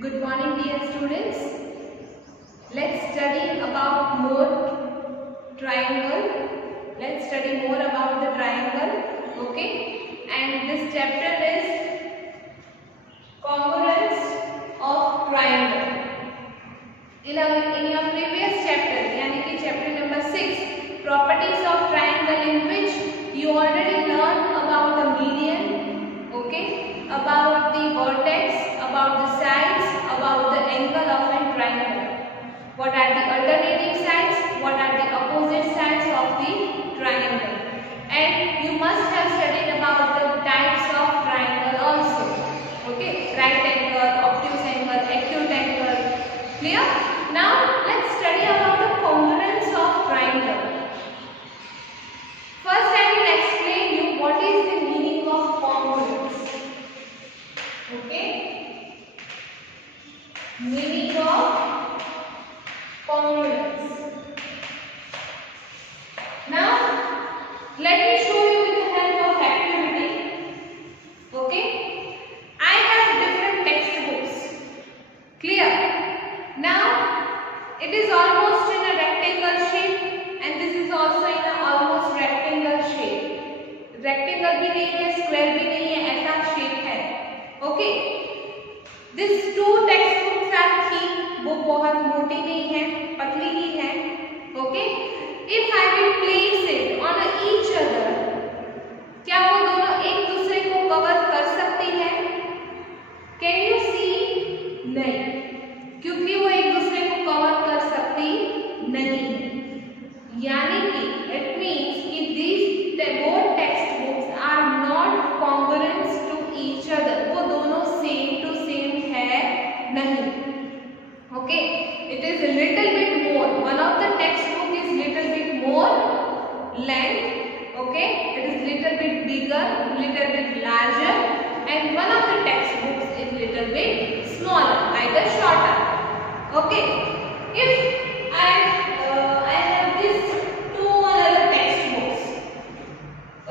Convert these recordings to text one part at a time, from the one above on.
Good morning, dear students. Let's study about more triangle. Let's study more about the triangle. Okay, and this chapter is congruence of triangle. In your previous chapter, यानी कि chapter number 6, properties of triangle, in which you already learned about the median, okay, about the vertex, about the sides, about the angle of a triangle. What are the alternating sides? What are the opposite sides of the triangle? And you must have studied about the types of triangle also. Okay, right angle, obtuse angle, acute angle. Clear? Now let's study about the congruence of triangle. First, I will explain you what is the meaning of congruence. Okay, meaning of congruence. Now let me show you with the help of activity. Okay, I have different textbooks. Clear? Now it is almost in a rectangle shape and this is also in a almost rectangle shape. Rectangle भी नहीं है, square भी नहीं है, ऐसा shape है. Okay, these two textbooks are thick, वो बहुत मोटी नहीं है, पतली ही है. Okay, if I will place it on each other, क्या वो दोनों एक दूसरे को कवर कर सकती है? Can you see? नहीं, क्योंकि वो एक दूसरे को कवर कर सकती नहीं. यानी कि it means कि these both textbooks are not congruent to each other. वो दोनों same to same है नहीं. Okay, it is a little bit more. One of the textbook is little bit more length. Okay, it is little bit bigger, little bit larger, and one of the textbooks is little bit smaller, either shorter. Okay, if I have these two other textbooks.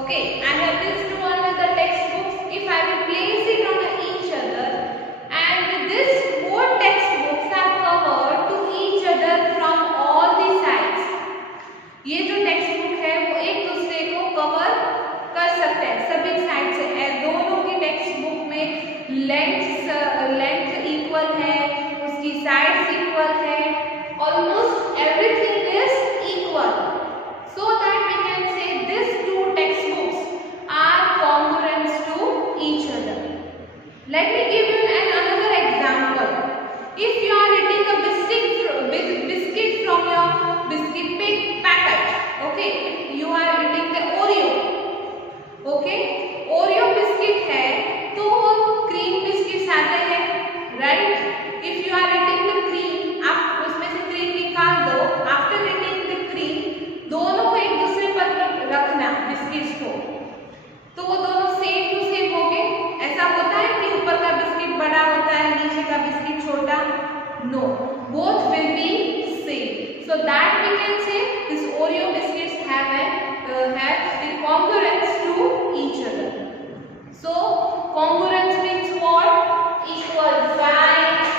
Okay, I have these two other textbooks. If I will place it on each other, and this both textbooks are covered to each other from all the sides. ये जो textbook है वो एक दूसरे को cover कर सकते हैं सभी साइड से. दोनों की textbook में length equal है, उसकी sides equal है, almost everything is equal. So that we can say these two textbooks are congruent to each other. Let me give you another example. If you are eating a biscuit from your biscuit packet, okay, if you are eating the Oreo, okay, Oreo biscuit है तो cream biscuits आते हैं, right? If you are eating the cream, आप उसमें से cream निकाल दो. After eating the cream, दोनों को एक दूसरे पर रखना बिस्किट्स को, तो वो दोनों सेम टू सेम हो गए. ऐसा होता है कि ऊपर का बिस्किट बड़ा होता है, नीचे का बिस्किट छोटा? No, both will be same. So that we can say this Oreo biscuits have the congruence to each other. So congruence means what? Equal sides,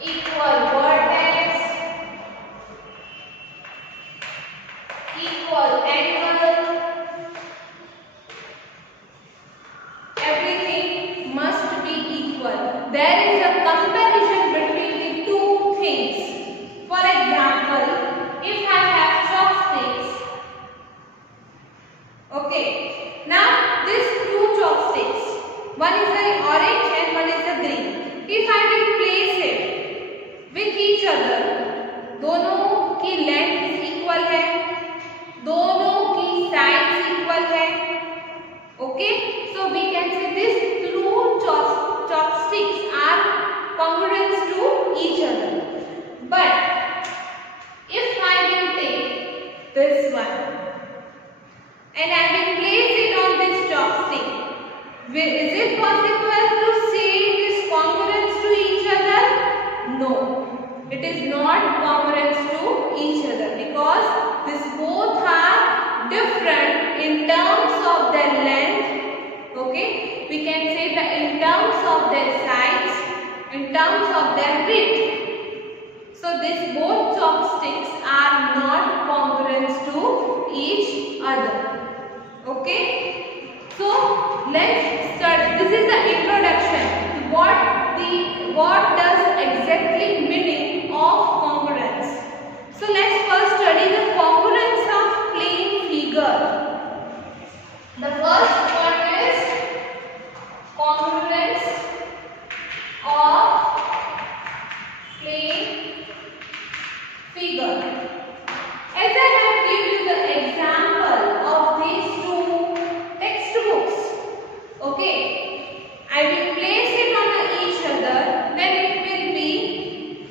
equal vertex, equal angle. Everything must be equal. There is a comparison between the two things. For example, if I have chopsticks, okay, now these two chopsticks, one is the orange and one is the green. If I will place it with each other, दोनों की length equal है, दोनों की sides equal है. Okay, so we can say these two chopsticks are congruent to each other. But if I will take this one and I will place it on this chopstick, is it possible to say it is congruent to each other? No, it is not congruent to each other because these both are different in terms of their length. Okay, we can say that in terms of their size, in terms of their width. So these both chopsticks are not congruent to each other. Okay? So let's start. This is the introduction. What does exactly meaning of congruence? So let's first study the congruence of plane figure. The first one is congruence of plane figure. As I have given you the example of these two textbooks, okay, I will place it on each other, then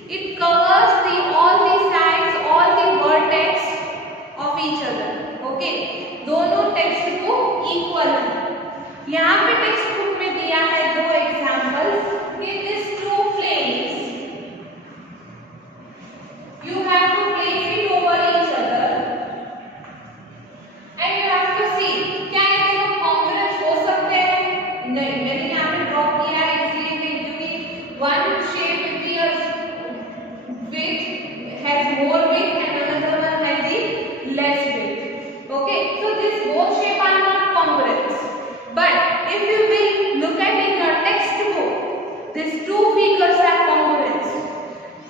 it covers all the sides, all the vertex of each other, okay. दोनों text book equal है। यहाँ पे text book में दिया है दो examples कि this two planes you have to place it over each other and you have to see क्या ये दोनों congruent हो सकते हैं? नहीं, मैंने यहाँ पे ड्रॉ किया है इसलिए क्योंकि one shape has more width and another one has the less width. Okay, so these both shape are not congruent. But if you will look at in your textbook, these two figures are congruent.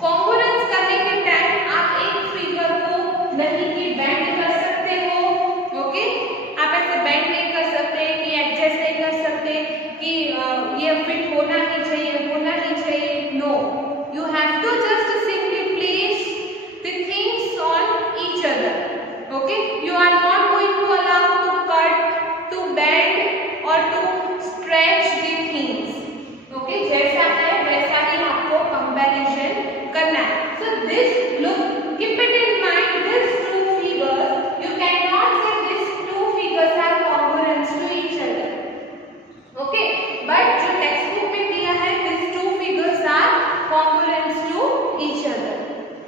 Congruence करने के time आप एक figure को नहीं कि bend कर सकते हो, ओके? आप ऐसे बेंड नहीं कर सकते कि एडजस्ट नहीं कर सकते कि ये फिट होना ही चाहिए, no. You have to just simply place the things on each other, okay? You are not going to allow to cut, to bend or to stretch the things, okay? जैसा है वैसा ही आपको comparison करना है. So this, look, keep it in mind, these two figures, you cannot say these two figures are congruent to each other, okay? But जो textbook में दिया है, these two figures are congruent to each other.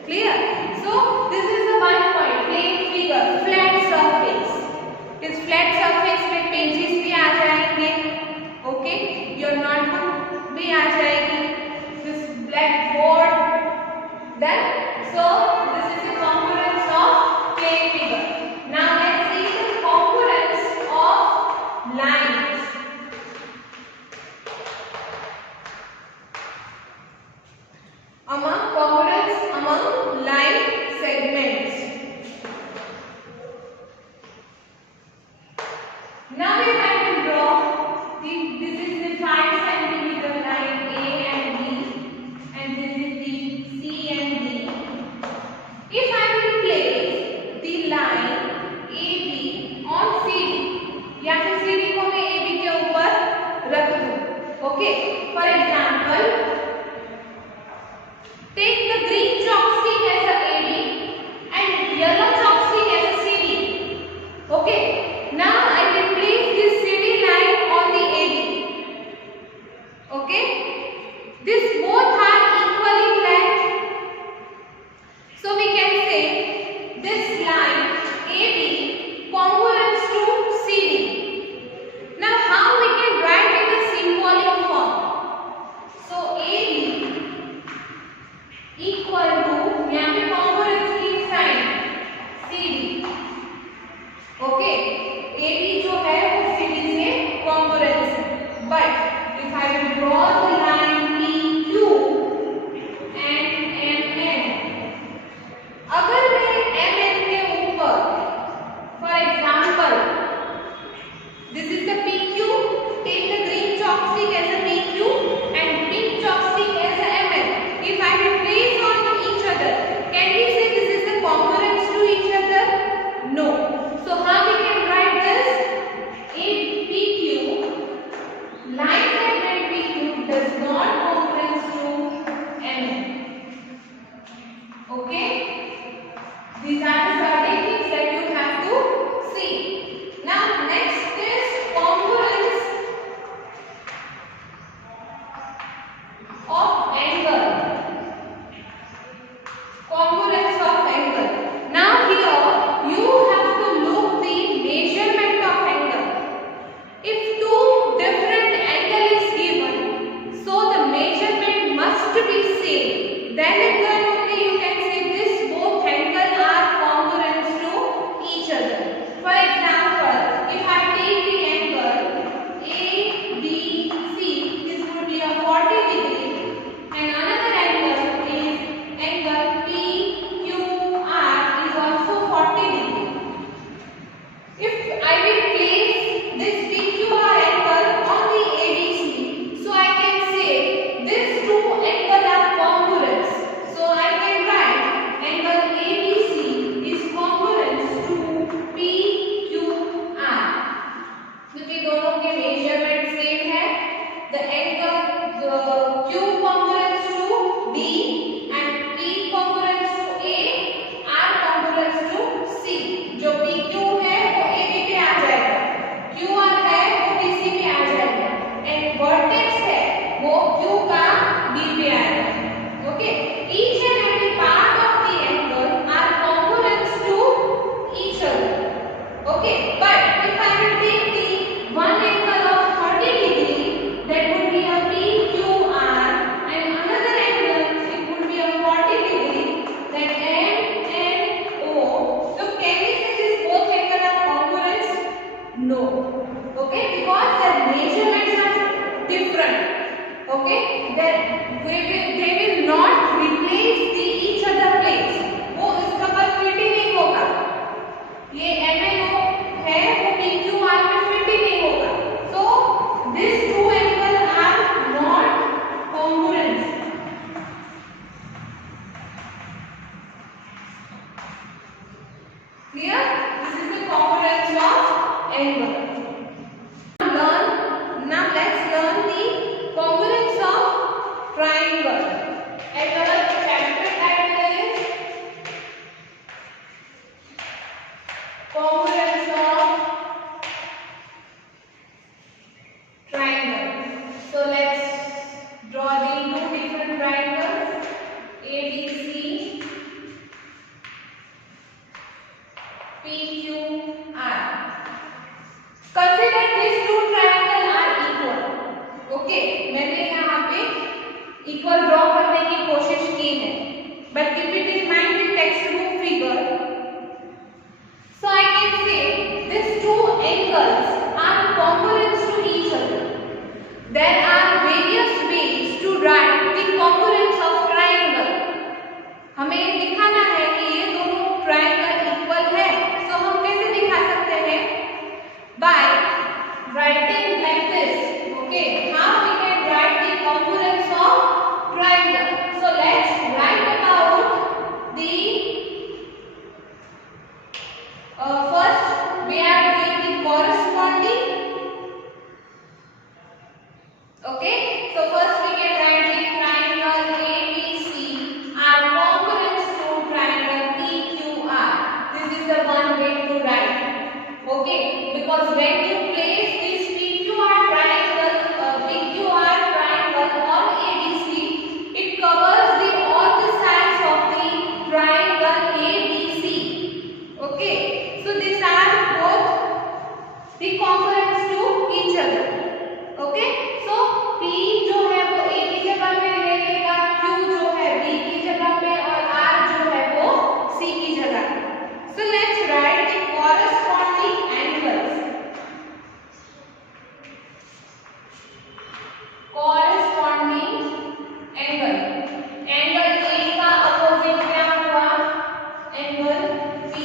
Clear? So this is the one point, plane figure, flat surface. इस flat surface में pages भी आ जाएंगे, okay? Your notebook भी आ जाएगी, this blackboard. Then, so this is the congruence of plane figure. Now let's see the congruence of lines. Congruence among line segments. Now we have to draw this is the 5 centimeter line A and B, and this is the C and D. If I will place the line AB on CD, या फिर CD को मैं AB के ऊपर रख दूं, okay? For example, take the green chopstick as a AB and yellow chopstick as a CD. Okay. Now I will place this CD line on the AB. Okay. These both are equal in length. So we can say this line AB congruent to CD. Now how we can write in the symbolic form? So AB equal to, यहाँ पे congruence की sign CD, okay? AB जो है वो CD से congruence है. But if I will draw the line PQ and MN, अगर मैं MN के ऊपर, for example, this is the PQ, take the green chopstick as a PQ and pink chopstick as a MN. If I will place on each other, can we say this is the congruence to each other? No. So how we can write this? Clear? This is the congruence of angle. Now let's learn the congruence of triangle. As our chapter title is congruence of triangle. So let's draw the two different triangles ABC, PQR. Consider these two triangles are equal. Okay, मैंने यहाँ पे equal draw करने की कोशिश की है. But keep it in mind the textbook figure. So I can say these two angles are congruent to each other. There are various ways to write the congruence of triangle. हमें दिखाना है कि ये दोनों triangle equal है. So हम कैसे दिखा सकते हैं? By writing like this. Okay, how we can write the congruence of triangle? So let's write about the first we are doing the corresponding. Okay, so first we can write the triangle ABC are congruent to triangle PQR. This is the one way to write. Okay, because when you place this PQR triangle on ABC, it covers all the sides of the triangle ABC. Okay, so these are both the congruent to each other. Okay, so P जो है वो A की जगह पे ले लेगा, Q जो है B की जगह पे और R जो है वो C की जगह पे. So let's write the corresponding angles. Corresponding angle. Angle A का opposite क्या हुआ? Angle B.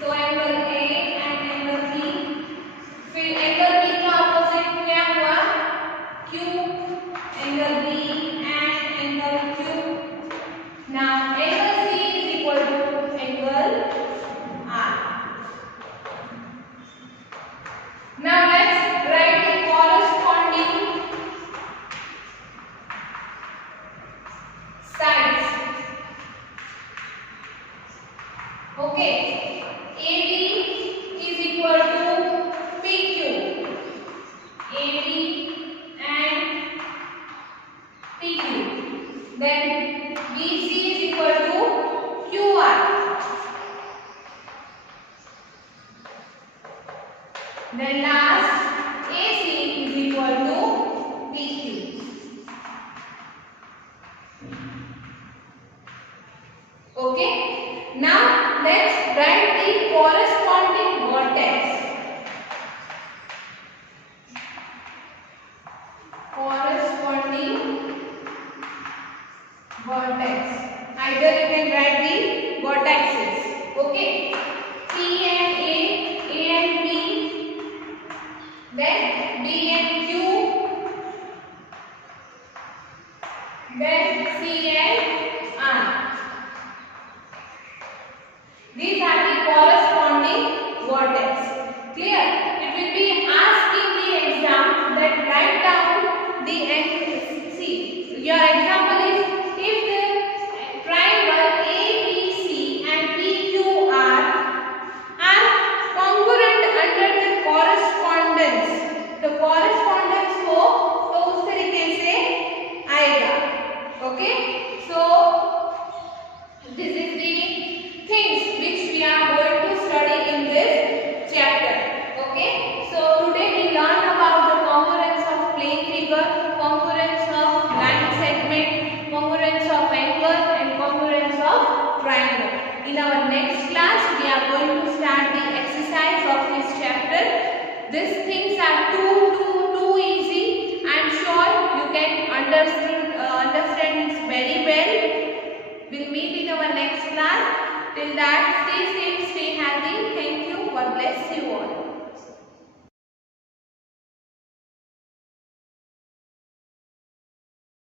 So angle A and angle B. फिर angle B का opposite क्या हुआ? Q. Angle B and angle Q. Now angle C is equal to angle R. Now let's write the corresponding sides. Okay, AB is equal to PQ. AB and PQ. Then BC is equal to QR. Then last AC is equal to PQ. Okay, now let's write the corresponding vertex. Corresponding vertex. Either you can write the vertices. Okay, P and A and B, then B and Q, then C and R. These are the corresponding vertex. Clear? It will be asking the exam that write down the angles. See, your example is if the triangle ABC and PQR are congruent under the correspondence. तो correspondence हो तो उस तरीके से आएगा. Okay? So this is the things which we are going to study in this chapter. Okay, so today we learned about the congruence of plane figure, congruence of line segment, congruence of angle and congruence of triangle. In our next class we are going to start the exercise of this chapter. These things are too easy. I am sure you can understand it very well. We'll meet in our next class. Till that, stay safe.